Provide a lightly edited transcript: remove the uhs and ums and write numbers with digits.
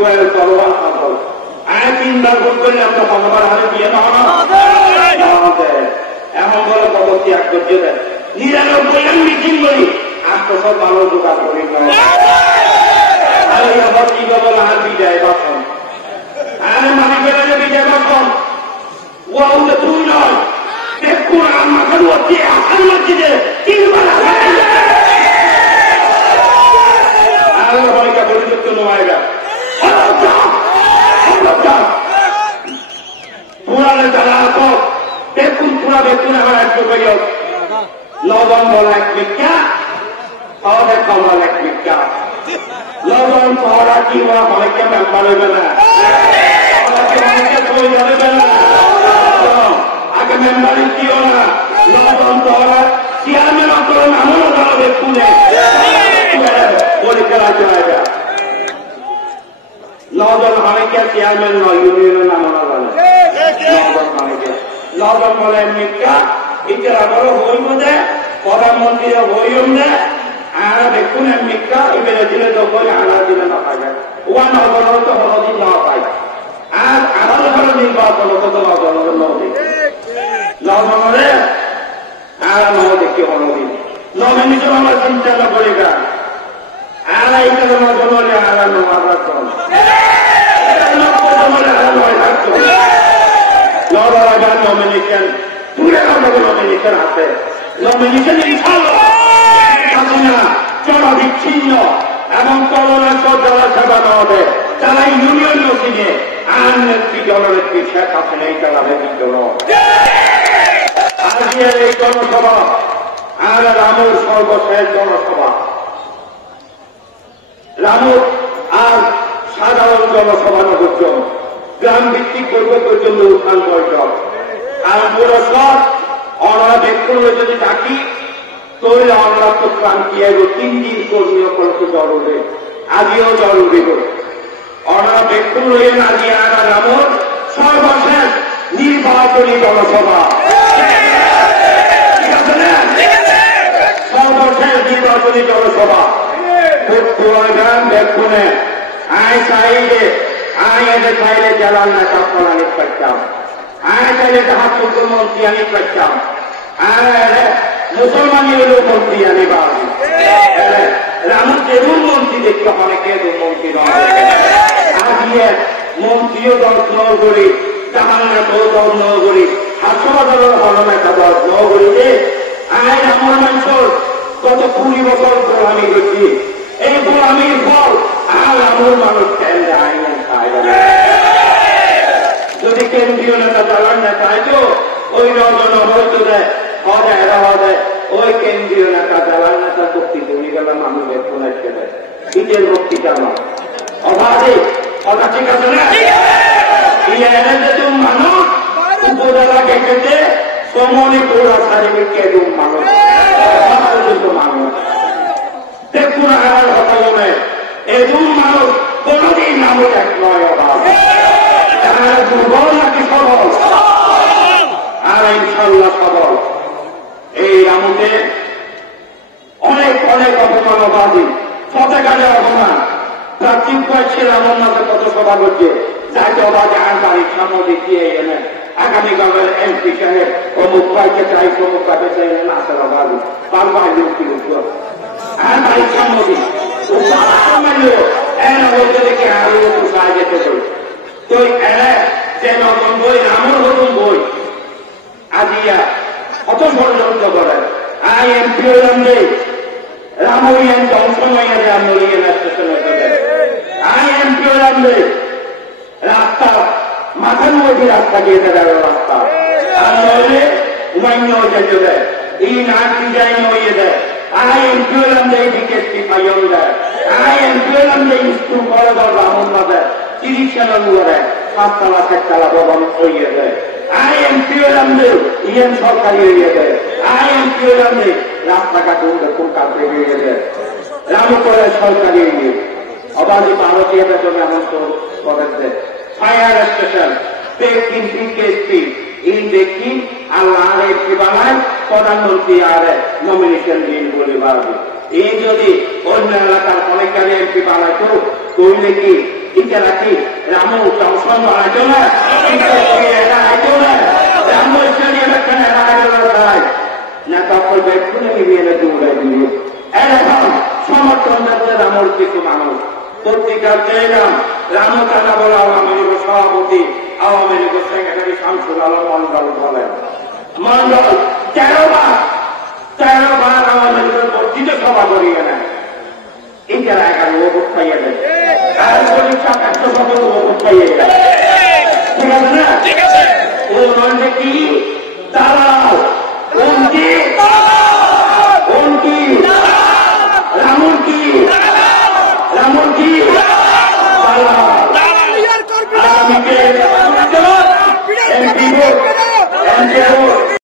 কোয়েল তরোয়াল সফল আয় 3 বার ভোট করলে আমরা 15 বার হারে দিয়ে এখন বলে খবর ত্যাগ করতে দেয় 99 আমি মিটিং করি 800 ভালো জোগাড় করি আবার কি বল আর বিজয় বাসন আরে মালিকের বিজয় বাসন ও তুই নয় দেখুন মাথার মধ্যে আসার মসজিদে 3 বার অনেকটা পরিযুক্ত নয় পুরালে যারা আসো দেখুন পুরা দেখুন আমার একটু লবণ বলা 1 ভিক্ষা তাহলে খাওয়া 1 ভিক্ষা লবণ শহরা কি ওরা অনেকটা মেম্বার হইবে না আগে মেম্বারি কিও না লবণ শহরা চেয়ারম্যান অন্তর নামও ধরো দেখুন পরীক্ষা চলে যায় লবণ অনেকে চেয়ারম্যান নয় ইউনিয়নের নাম লবণ বলে মিথ্যা ইচ্ছা বড় হইব দেয় প্রধানমন্ত্রী হইম দেয় আর দেখুন মিথ্যা এবারে দিলে দখল আনার দিলে না পাই যায় ওয়া নগর তো হলদি না পাই আর আরো ধরো নির্বাচন কত নগর নদী লবণরে আর দেখি হলদি নমিনেশন আমরা চিন্তা না করি গা আর এইটা তোমার জমলে আর নমাজ রাখতো নমিনেশন দূরে নমিনেশন আছে নমিনেশন চড়া বিচ্ছিন্ন এবং করোনার যারা সেবা দেওয়া তারা ইউনিয়ন নথিনে আর নেত্রী জননেত্রী শেখ হাসিনা এই চালাবে বিদ্যুৎ আজকের এই জনসভা আর রামুর সর্বশেষ জনসভা রামুর আর সাধারণ জনসভা নগর গ্রাম ভিত্তিক করবে পর্যন্ত উত্থান বৈঠক আর পুরস্কার অনারা দেখুন যদি ডাকি তৈরি আমরা তো ক্রান্তি এগো 3 দিন কর্মীয় করতে জরুরি আজও জরুরি করে অনারা দেখুন রইলেন আজ আনা রামুর সর্বশেষ নির্বাচনী জনসভা সর্বশেষ নির্বাচনী জনসভা দেখুন আয় চাইলে আয় এদের চাইলে জ্বালান না চাপল আনি করতাম আয় চাইলে তাহার মুখ্যমন্ত্রী আনি করতাম আয় মুসলমানি হল মন্ত্রী আনি বাড়ি রামুর যেমন মন্ত্রী দেখতে অনেকে মন্ত্রী আজকে মন্ত্রীও দর্শন করি জাহান দর্শন করি হাসপাতালের হলমেটা দর্শন করিতে আয় আমার মানুষের গত 20 বছর গোলামি করছি এই গোলামির ফল আর আমার মানুষ যদি কেন্দ্রীয় নেতা জ্বালান না চায় তো ওই নজন হয়তো দেয় হদে এরা হদে ওই কেন্দ্রীয় নেতা জ্বালান নেতা বক্তৃতা উনি গেলে মানুষ দেখুন আসতে দেয় নিজের বক্তৃতা নয় অবাধে কথা ঠিক আছে না মানুষ উপজেলা গেছে সমনে তোরা শারীরিক কেদুম মানুষ মানুষ দেখুন আমার কথা বলে এদুম মানুষ কোনদিন নামক এক নয় অভাব দুর্বল নাকি সবল আর ইনশাল্লাহ সবল এই রামুতে অনেক অনেক অপমানবাদী ফতেকালে অপমান তার চিন্তায় ছিল আমার মাঝে কত সভা করছে যাইতে অবাধে আর বাড়ির সামনে দেখিয়ে এনে আগামীকালের এমপি সাহেব অমুক পাইতে চাই অমুক পাইতে চাই না আসে অবাধি বারবার লোক আর বাড়ির সামনে দেখে আরো সাহায্য করি তো যে নতুন বই রামুর নতুন বই আজিয়া কত ষড়যন্ত্র করে আই এমপি রামুরিয়ান জংশন হইয়া যে আমরিয়ান স্টেশনে আই এমপি রাস্তা মাথার মধ্যে রাস্তা দিয়ে যাবে রাস্তা আর নইলে উমান্য যেতে দেয় এই নাচ ডিজাইন হইয়ে দেয় আই এমপি টিকেটটি পাইন দেয় আই এমপি স্কুল কলেজের রামুর মাঝে 30 সালের মূলে 7 তলা 6 তলা ভবন হইয়ে দেয় আই এমপি ইয়েন সরকারি হইয়ে দেয় আই এমপি রাস্তাঘাট কোন কাপড়ে হইয়ে দেয় রামু করে সরকারি হইয়ে অবাধি ভারতীয় বেতন এমন করেছে ফায়ার স্টেশন পেকিং পিকেসপি এই দেখি আল্লাহ একটি বানায় প্রধানমন্ত্রী আর নমিনেশন দিন বলে পারবে এই যদি অন্য এলাকার অনেক এমপি বানাইতো তৈলে কি টিকে রাখি রামু জংশন বানাইতো না এরা আইতো না রামু স্টেডিয়াম এখানে এরা আইতো যায় না তখন বেক্ষণে মিলিয়ে দৌড়াই দিয়ে এরকম সমর্থন যাচ্ছে রামুর কিছু মানুষ পত্রিকা চেয়েলাম রামু কানা বলা আওয়ামী লীগের সভাপতি আওয়ামী লীগের সেক্রেটারি শামসুল আলম মন্ডল বলেন মন্ডল 13 বার আওয়ামী লীগের বর্ধিত সভা করিয়ে নেয় ইন্টার 11 ভোট পাইয়ে দেয় আর পরীক্ষা 117 ভোট পাইয়ে দেয় ঠিক আছে না ও নয় কি দালাল রামুর কি দালাল